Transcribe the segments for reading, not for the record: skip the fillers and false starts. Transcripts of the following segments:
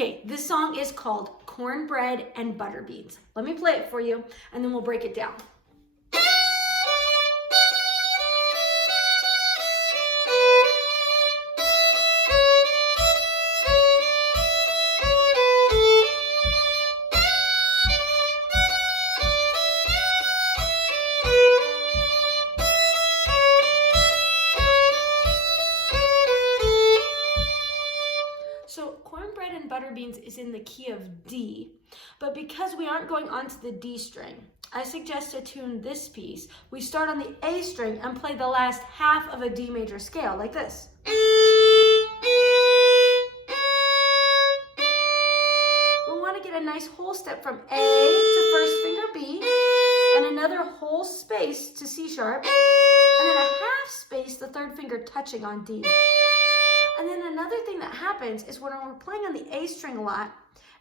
Okay, this song is called Cornbread and Butterbeans. Let me play it for you, and then we'll break it down. So Cornbread and Butterbeans is in the key of D, but because we aren't going onto the D string, I suggest to tune this piece. We start on the A string and play the last half of a D major scale, like this. We want to get a nice whole step from A to first finger B, and another whole space to C sharp, and then a half space, the third finger touching on D. And then another thing that happens is when we're playing on the A string a lot,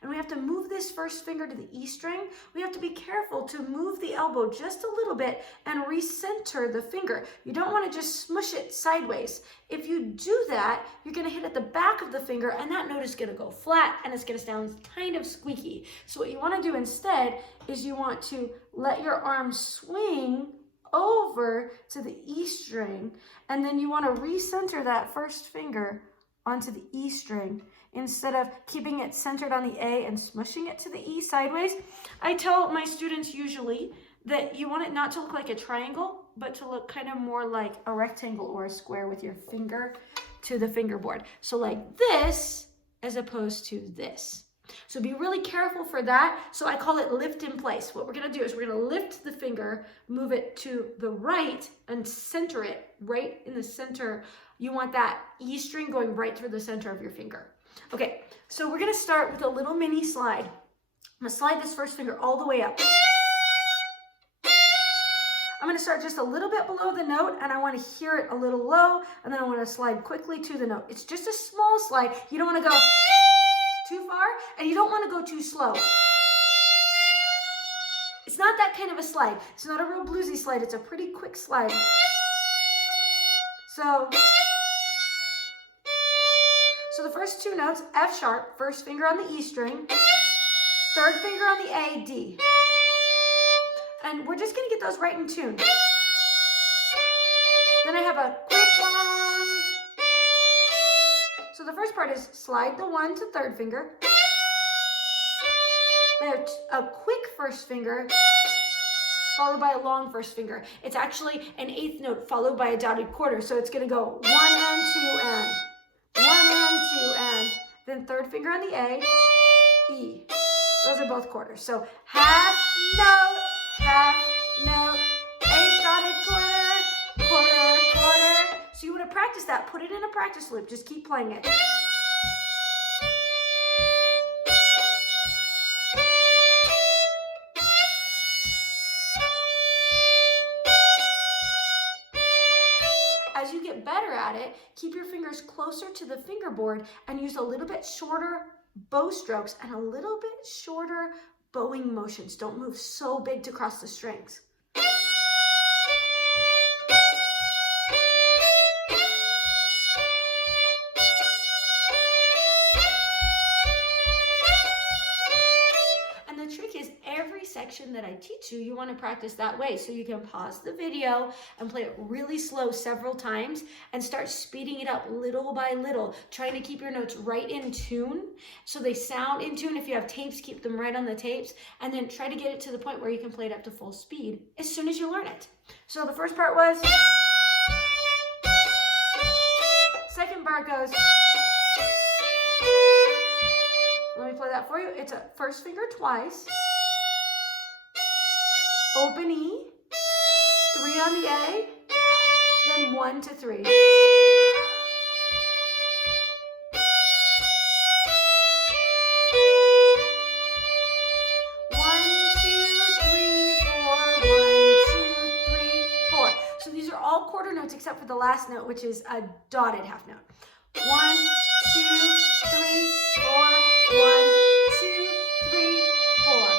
and we have to move this first finger to the E string, we have to be careful to move the elbow just a little bit and recenter the finger. You don't want to just smush it sideways. If you do that, you're going to hit at the back of the finger, and that note is going to go flat, and it's going to sound kind of squeaky. So what you want to do instead is you want to let your arm swing over to the E string, and then you want to recenter that first finger onto the E string instead of keeping it centered on the A and smushing it to the E sideways. I tell my students usually that you want it not to look like a triangle, but to look kind of more like a rectangle or a square with your finger to the fingerboard. So like this as opposed to this. So be really careful for that. So I call it lift in place. What we're going to do is we're going to lift the finger, move it to the right, and center it right in the center. You want that E string going right through the center of your finger. Okay, so we're going to start with a little mini slide. I'm going to slide this first finger all the way up. I'm going to start just a little bit below the note, and I want to hear it a little low, and then I want to slide quickly to the note. It's just a small slide. You don't want to go too far, and you don't want to go too slow. It's not that kind of a slide. It's not a real bluesy slide. It's a pretty quick slide. So the first two notes, F sharp, first finger on the E string, third finger on the A, D. And we're just going to get those right in tune. Then I have a quick one. So the first part is slide the 1 to third finger. Then I have a quick first finger followed by a long first finger. It's actually an eighth note followed by a dotted quarter. So it's going to go 1 and 2 and 1 and 2 and then third finger on the A, E. Those are both quarters. So half note, eighth dotted quarter, quarter, quarter. So you want to practice that. Put it in a practice loop. Just keep playing it. As you get better at it, keep your fingers closer to the fingerboard and use a little bit shorter bow strokes and a little bit shorter bowing motions. Don't move so big to cross the strings. Section that I teach you, you want to practice that way. So you can pause the video and play it really slow several times and start speeding it up little by little, trying to keep your notes right in tune so they sound in tune. If you have tapes, keep them right on the tapes, and then try to get it to the point where you can play it up to full speed as soon as you learn it. So the first part was, second part goes, let me play that for you. It's a first finger twice, open E, 3 on the A, then 1 to 3. 1, 2, 3, 4, 1, 2, 3, 4. So these are all quarter notes except for the last note, which is a dotted half note. 1, 2, 3, 4, 1, 2, 3, 4.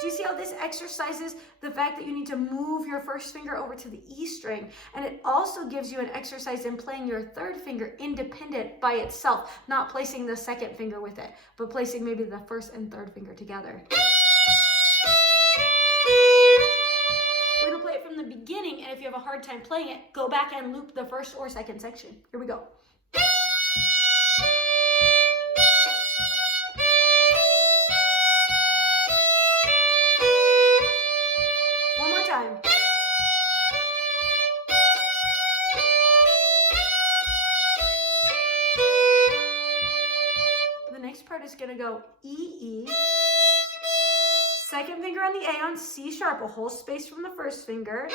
Do you see how this exercises the fact that you need to move your first finger over to the E string. And it also gives you an exercise in playing your third finger independent by itself, not placing the second finger with it, but placing maybe the first and third finger together. We're gonna play it from the beginning, and if you have a hard time playing it, go back and loop the first or second section. Here we go. One more time. The next part is gonna go E, E. Second finger on the A on C sharp, a whole space from the first finger.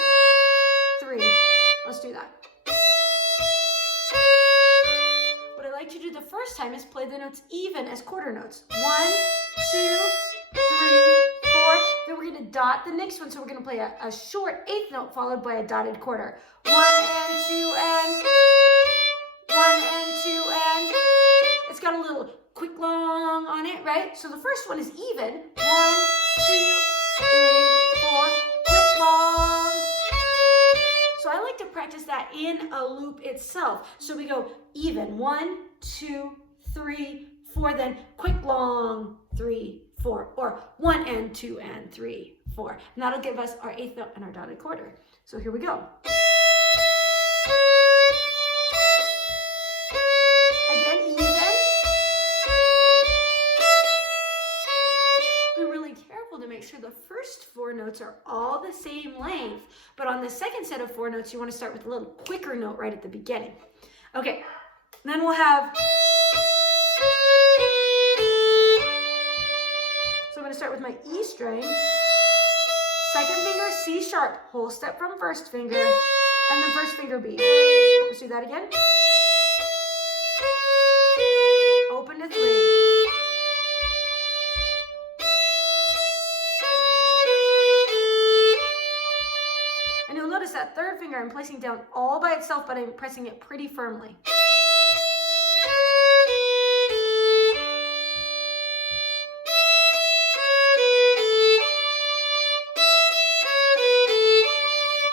3. Let's do that. What I like to do the first time is play the notes even as quarter notes. 1, 2, 3, 4. Then we're going to dot the next one. So we're going to play a short eighth note followed by a dotted quarter. 1 and 2 and 1 and 2 and. It's got a little quick long on it, right? So the first one is even. 1, 2, 3, 4, quick long. So I like to practice that in a loop itself. So we go even, 1, 2, 3, 4, then quick long, 3, 4, or 1 and 2 and 3, 4. And that'll give us our eighth note and our dotted quarter. So here we go. Again, even. Be really careful to make sure the first 4 notes are all the same length, but on the second set of 4 notes, you want to start with a little quicker note right at the beginning. Okay, then we'll have, so I'm going to start with my E string, second finger C sharp, whole step from first finger, and then first finger B. Let's do that again. Open to 3. And you'll notice that third finger I'm placing down all by itself, but I'm pressing it pretty firmly.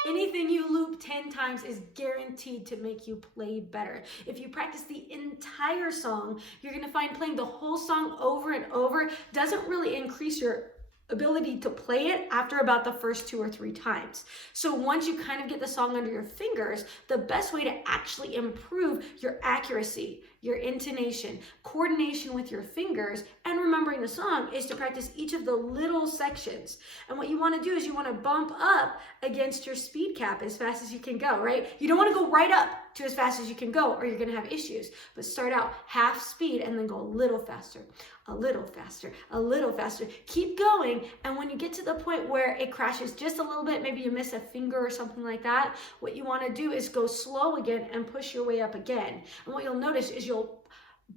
Anything you loop 10 times is guaranteed to make you play better. If you practice the entire song, you're going to find playing the whole song over and over doesn't really increase your ability to play it after about the first 2 or 3 times. So once you kind of get the song under your fingers, the best way to actually improve your accuracy, your intonation, coordination with your fingers, and remembering the song is to practice each of the little sections. And what you want to do is you want to bump up against your speed cap as fast as you can go, right? You don't want to go right up to as fast as you can go or you're going to have issues. But start out half speed and then go a little faster, a little faster, a little faster. Keep going, and when you get to the point where it crashes just a little bit, maybe you miss a finger or something like that, what you want to do is go slow again and push your way up again. And what you'll notice is you'll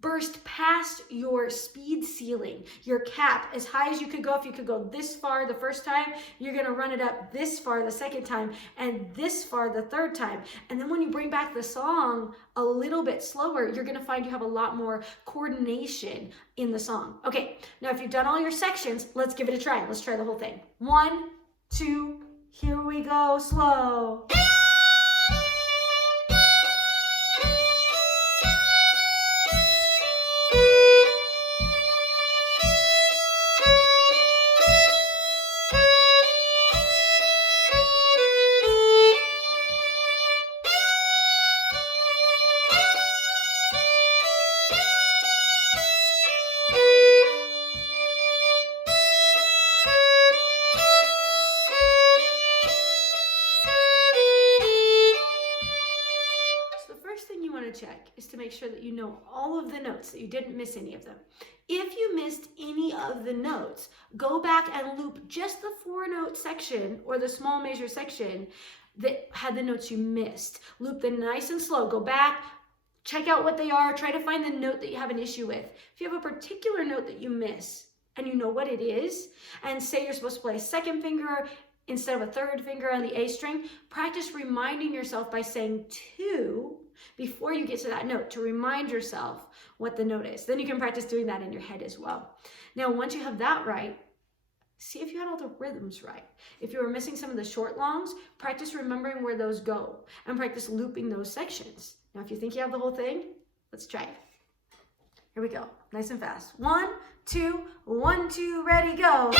burst past your speed ceiling, your cap, as high as you could go. If you could go this far the first time, you're going to run it up this far the second time and this far the third time. And then when you bring back the song a little bit slower, you're going to find you have a lot more coordination in the song. Okay, now if you've done all your sections, let's give it a try. Let's try the whole thing. 1, 2, here we go, slow. Check is to make sure that you know all of the notes, that you didn't miss any of them. If you missed any of the notes, go back and loop just the 4-note section or the small measure section that had the notes you missed. Loop them nice and slow. Go back, check out what they are, try to find the note that you have an issue with. If you have a particular note that you miss and you know what it is, and say you're supposed to play a second finger instead of a third finger on the A string, practice reminding yourself by saying 2 before you get to that note to remind yourself what the note is. Then you can practice doing that in your head as well. Now, once you have that right, See if you had all the rhythms right. If you were missing some of the short longs, practice remembering where those go and practice looping those sections. Now, if you think you have the whole thing, let's try it. Here we go, nice and fast. 1, 2, 1, 2, ready, go.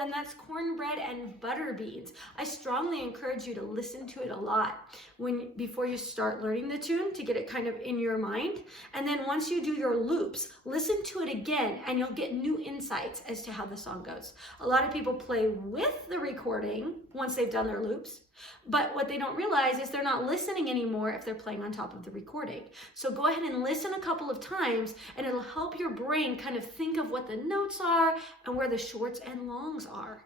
And that's Cornbread and Butterbeans. I strongly encourage you to listen to it a lot before you start learning the tune, to get it kind of in your mind. And then once you do your loops, listen to it again and you'll get new insights as to how the song goes. A lot of people play with the recording once they've done their loops, but what they don't realize is they're not listening anymore if they're playing on top of the recording. So go ahead and listen a couple of times and it'll help your brain kind of think of what the notes are and where the shorts and longs are.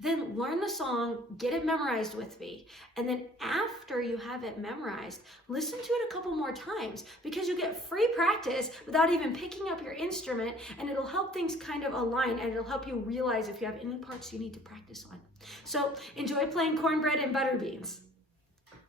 Then learn the song, get it memorized with me, and then after you have it memorized, listen to it a couple more times, because you'll get free practice without even picking up your instrument, and it'll help things kind of align, and it'll help you realize if you have any parts you need to practice on. So enjoy playing Cornbread and Butterbeans.